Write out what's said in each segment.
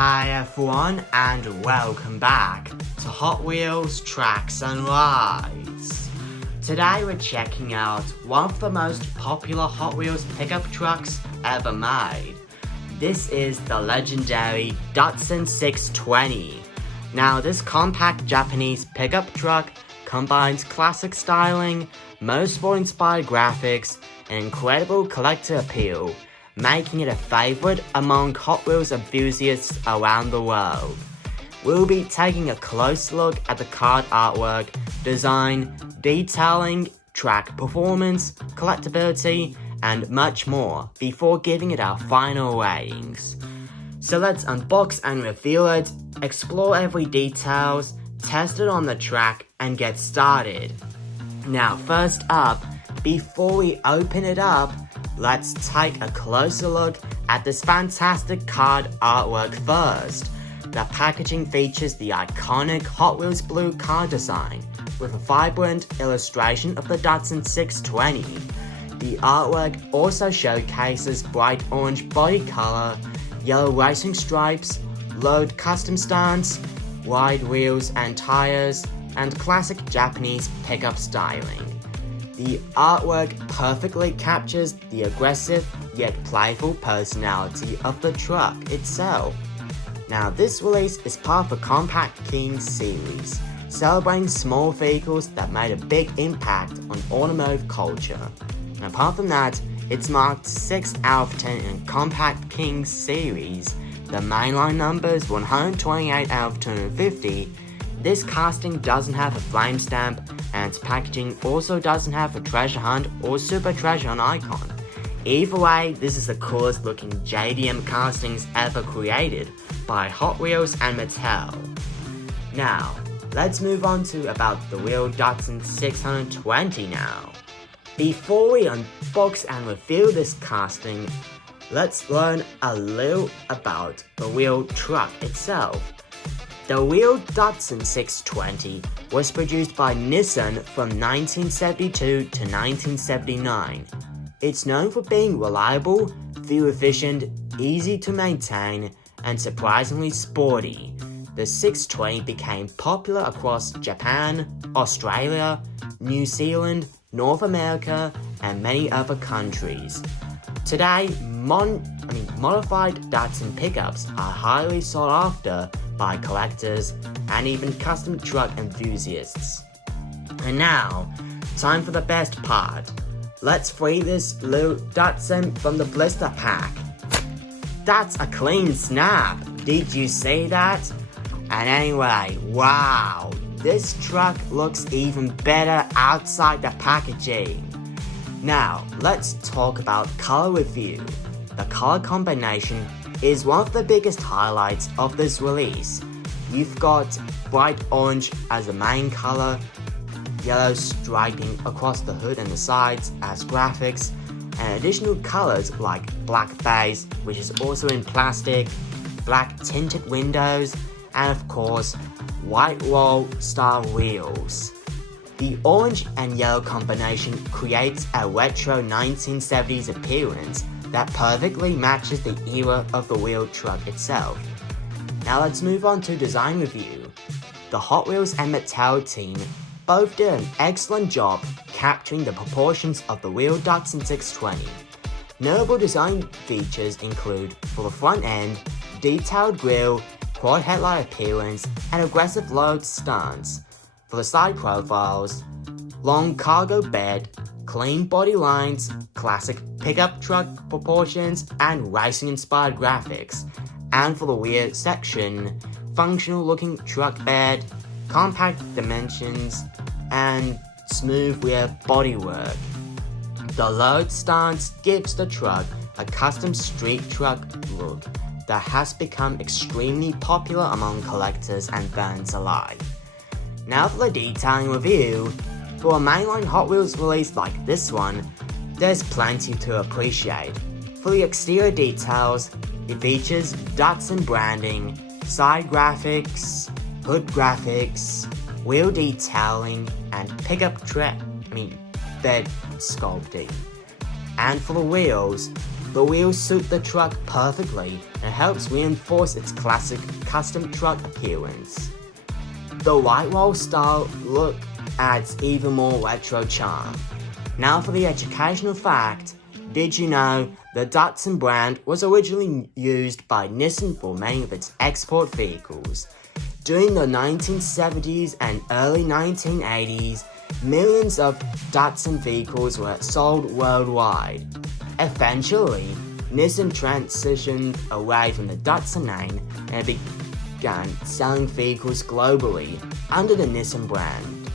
Hi everyone and welcome back to Hot Wheels Tracks and Rides. Today we're checking out one of the most popular Hot Wheels pickup trucks ever made. This is the legendary Datsun 620. Now this compact Japanese pickup truck combines classic styling, motorsport-inspired graphics, and incredible collector appeal, making it a favorite among Hot Wheels enthusiasts around the world. We'll be taking a close look at the card artwork, design, detailing, track performance, collectibility, and much more before giving it our final ratings. So let's unbox and reveal it, explore every details, test it on the track, and get started. Now first up, before we open it up, let's take a closer look at this fantastic card artwork first. The packaging features the iconic Hot Wheels blue card design with a vibrant illustration of the Datsun 620. The artwork also showcases bright orange body color, yellow racing stripes, load custom stance, wide wheels and tires, and classic Japanese pickup styling. The artwork perfectly captures the aggressive yet playful personality of the truck itself. Now this release is part of the Compact King series, celebrating small vehicles that made a big impact on automotive culture. And apart from that, it's marked 6 out of 10 in Compact King series. The mainline number is 128 out of 250. This casting doesn't have a flame stamp, and its packaging also doesn't have a treasure hunt or super treasure hunt icon. Either way, this is the coolest looking JDM castings ever created by Hot Wheels and Mattel. Now, let's move on to about the real Datsun 620 now. Before we unbox and reveal this casting, let's learn a little about the real truck itself. The real Datsun 620 was produced by Nissan from 1972 to 1979. It's known for being reliable, fuel efficient, easy to maintain, and surprisingly sporty. The 620 became popular across Japan, Australia, New Zealand, North America, and many other countries. Today, modified Datsun pickups are highly sought after by collectors and even custom truck enthusiasts. And now, time for the best part. Let's free this little Datsun from the blister pack. That's a clean snap. Did you see that? And anyway, wow, this truck looks even better outside the packaging. Now, let's talk about color review. The color combination is one of the biggest highlights of this release. You've got bright orange as the main color, yellow striping across the hood and the sides as graphics, and additional colors like black base, which is also in plastic, black tinted windows, and of course, white roll style wheels. The orange and yellow combination creates a retro 1970s appearance that perfectly matches the era of the wheeled truck itself. Now let's move on to design review. The Hot Wheels and Mattel team both did an excellent job capturing the proportions of the wheeled Datsun 620. Notable design features include, for the front end, detailed grille, quad headlight appearance, and aggressive load stance. For the side profiles, long cargo bed, clean body lines, classic pickup truck proportions, and racing-inspired graphics. And for the rear section, functional-looking truck bed, compact dimensions, and smooth rear bodywork. The load stance gives the truck a custom street truck look that has become extremely popular among collectors and fans alike. Now for the detailing review. For a mainline Hot Wheels release like this one, there's plenty to appreciate. For the exterior details, it features Datsun branding, side graphics, hood graphics, wheel detailing, and bed sculpting. And for the wheels The wheels suit the truck perfectly and helps reinforce its classic custom truck appearance. The white wall style look adds even more retro charm. Now for the educational fact, did you know the Datsun brand was originally used by Nissan for many of its export vehicles? During the 1970s and early 1980s, millions of Datsun vehicles were sold worldwide. Eventually, Nissan transitioned away from the Datsun name and began selling vehicles globally under the Nissan brand.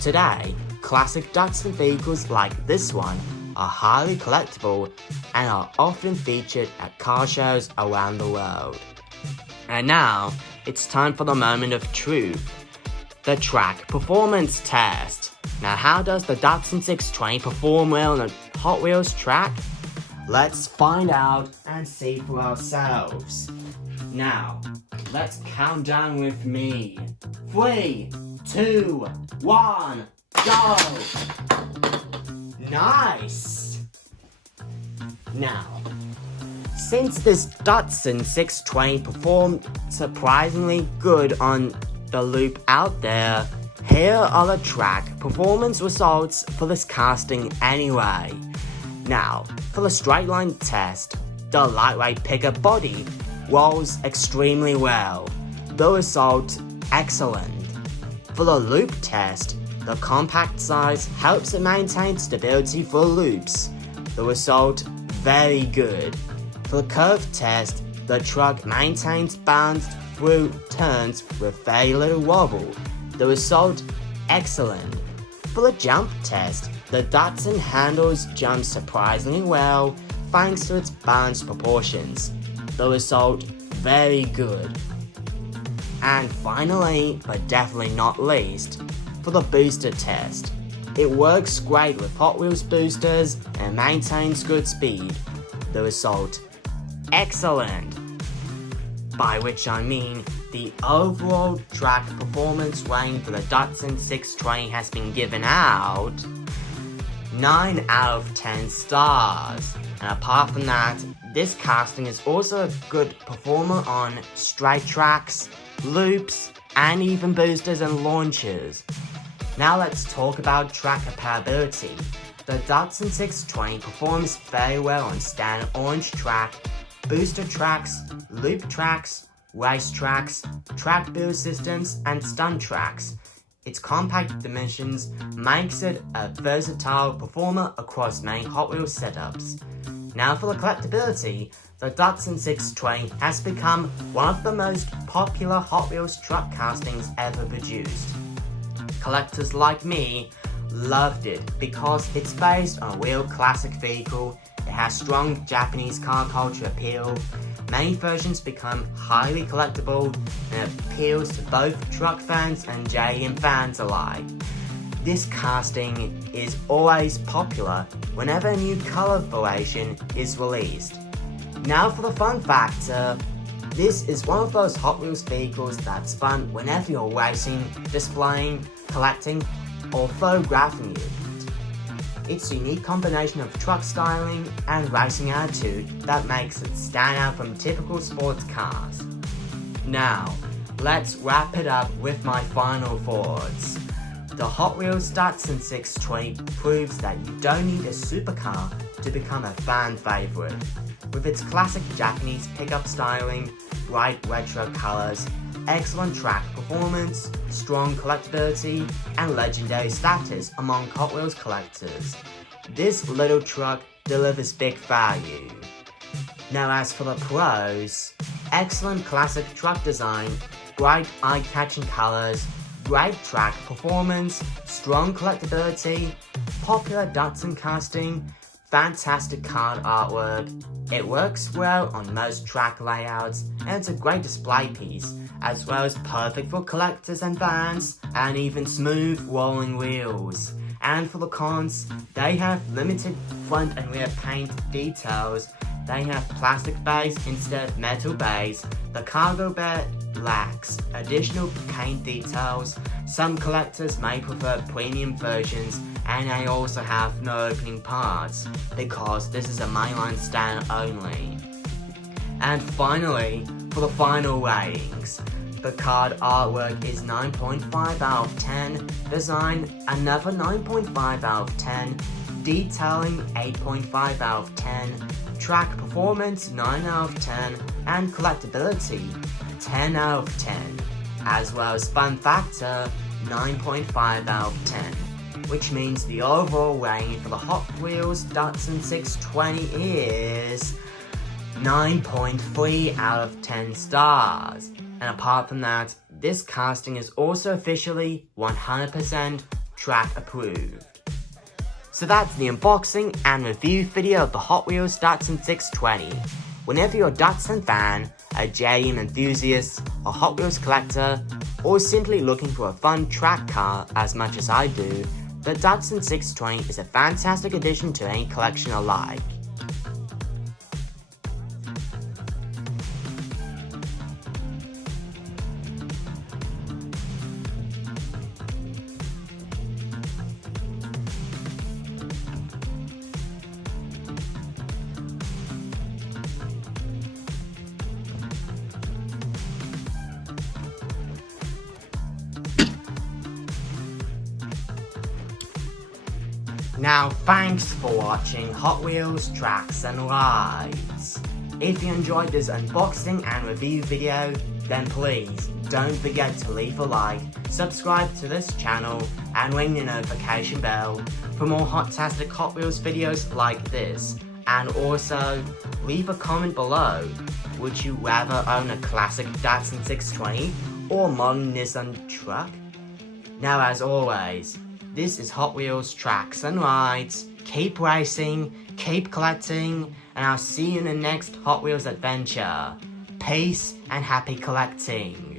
Today, classic Datsun vehicles like this one are highly collectible and are often featured at car shows around the world. And now, it's time for the moment of truth, the track performance test. Now, how does the Datsun 620 perform well on a Hot Wheels track? Let's find out and see for ourselves. Now, let's count down with me. 3, 2, 1, go! Nice! Now, since this Datsun 620 performed surprisingly good on the loop out there, here are the track performance results for this casting anyway. Now, for the straight line test, the lightweight pickup body rolls extremely well. The result, excellent. For the loop test, the compact size helps it maintain stability for loops. The result, very good. For the curve test, the truck maintains balance through turns with very little wobble. The result, excellent. For the jump test, the Datsun handles jumps surprisingly well thanks to its balanced proportions. The result, very good. And finally, but definitely not least, for the booster test. It works great with Hot Wheels boosters and maintains good speed. The result, excellent. By which I mean, the overall track performance rating for the Datsun 620 has been given out 9 out of 10 stars. And apart from that, this casting is also a good performer on straight tracks, loops, and even boosters and launches. Now let's talk about track compatibility. The Datsun 620 performs very well on standard orange track, booster tracks, loop tracks, race tracks, track build systems, and stunt tracks. Its compact dimensions makes it a versatile performer across many Hot Wheels setups. Now for the collectibility, the Datsun 620 has become one of the most popular Hot Wheels truck castings ever produced. Collectors like me loved it because it's based on a real classic vehicle, it has strong Japanese car culture appeal, many versions become highly collectible, and appeals to both truck fans and JDM fans alike. This casting is always popular whenever a new color variation is released. Now for the fun factor, this is one of those Hot Wheels vehicles that's fun whenever you're racing, displaying, collecting, or photographing it. Its unique combination of truck styling and racing attitude that makes it stand out from typical sports cars. Now, let's wrap it up with my final thoughts. The Hot Wheels Datsun 620 proves that you don't need a supercar to become a fan favorite. With its classic Japanese pickup styling, bright retro colors, excellent track performance, strong collectability, and legendary status among Hot Wheels collectors, this little truck delivers big value. Now as for the pros, excellent classic truck design, bright eye-catching colors, great track performance, strong collectability, popular Datsun casting, fantastic card artwork. It works well on most track layouts, and it's a great display piece, as well as perfect for collectors and fans, and even smooth rolling wheels. And for the cons, they have limited front and rear paint details. They have plastic base instead of metal base. The cargo bed lacks additional paint details. Some collectors may prefer premium versions, and I also have no opening parts because this is a mainline stand only. And finally, for the final ratings, the card artwork is 9.5 out of 10, design another 9.5 out of 10, detailing 8.5 out of 10, track performance 9 out of 10, and collectibility 10 out of 10, as well as fun factor 9.5 out of 10, which means the overall rating for the Hot Wheels Datsun 620 is 9.3 out of 10 stars. And apart from that, this casting is also officially 100% track approved. So that's the unboxing and review video of the Hot Wheels Datsun 620. Whenever you're a Datsun fan, a JDM enthusiast, a Hot Wheels collector, or simply looking for a fun track car as much as I do, the Datsun 620 is a fantastic addition to any collection alike. Now, thanks for watching Hot Wheels Tracks and Rides. If you enjoyed this unboxing and review video, then please don't forget to leave a like, subscribe to this channel, and ring the notification bell for more hot-tastic Hot Wheels videos like this. And also, leave a comment below. Would you rather own a classic Datsun 620 or a modern Nissan truck? Now, as always, this is Hot Wheels Tracks and Rides. Keep racing, keep collecting, and I'll see you in the next Hot Wheels adventure. Peace and happy collecting.